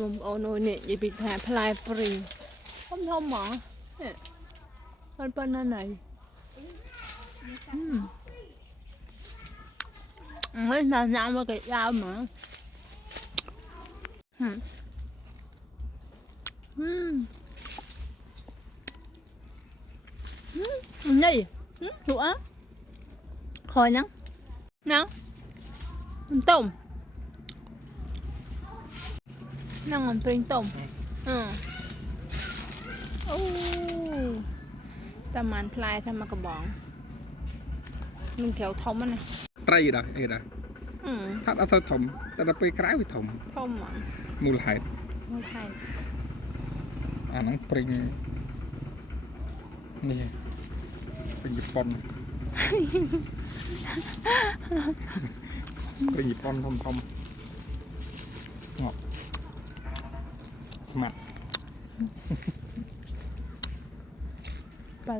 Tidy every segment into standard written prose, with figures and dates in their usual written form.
ยบเอาโน่นเนี่ยอย่าไปถ่ายพลายปริงทอมหมอเนี่ยมันเป็นอันไหนไม่นานๆมาเกะยาวหมานี่ถูกอ่ะคอยนังนังมันต้มนั่งมันเป็นต้มโอ้ตะมันพลายทำมากระบองมันแขวทอมมันนะไตรด่ะเอ็ดะถ้าเอาถมแต่เราไปกลายไปถมทอมอ่ะมูลหายมูลหายน้องปริงนี่เป็นญี่ปุ่นเป็นญี่ปุ่นทอมงอกมัดไป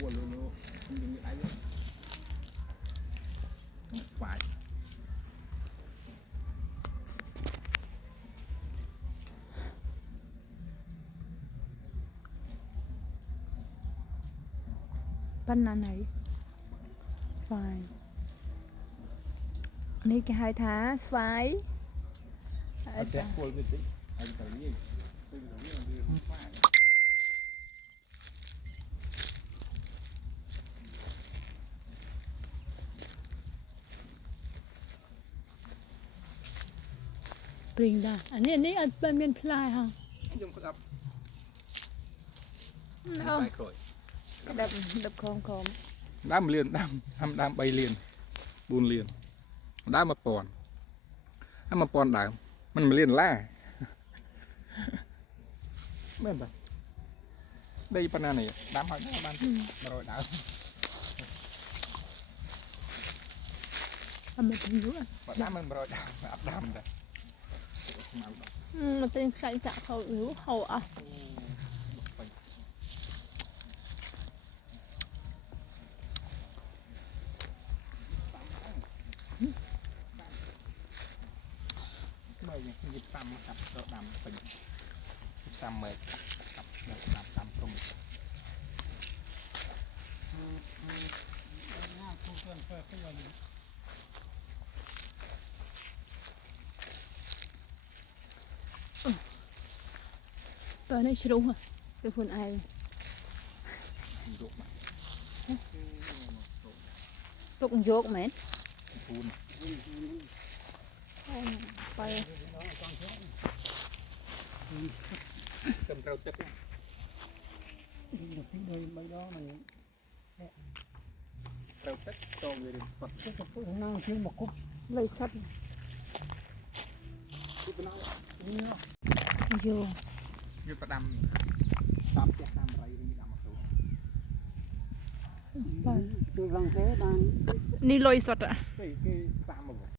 วัวโลโลมันยังมีอะไรสบายปั้นไหนไฟนี่แกให้ท้าไฟอาจจะควรไปสิอาจจะเรียกปริงได้อันนี้อาจเป็นพลายค่ะยมครับดับคอมด้ามเลียนด้ามใบเลียนบูนเลียนด้ามมาปอนด้ามมาปอนด่างมันมาเลียนล่าเมื่อไหร่ได้ปนานนี่ด้ามหอยด้ามบ้านมารอยดาวทำไมถึงรู้อ่ะด้ามมันมารอยดาวอับด้ามแต่มันเป็นใครจะเขารู้เขาอ่ะหยิบตำกับตัวดำเป็นตำเมย์กับตำตรงตอนนี้ชิรุอ่ะเป็นคนไอตกโยกไหมไปจำเราจัดโดยใบล้อมันเราจัดโตเลยดิปักก็พูดนั่งเชื่อมกุ๊บเลยสัตว์โยยืดประดำตามแจกตามอะไรนี่ดำมาตัวนี่ลอยสัตว์อ่ะ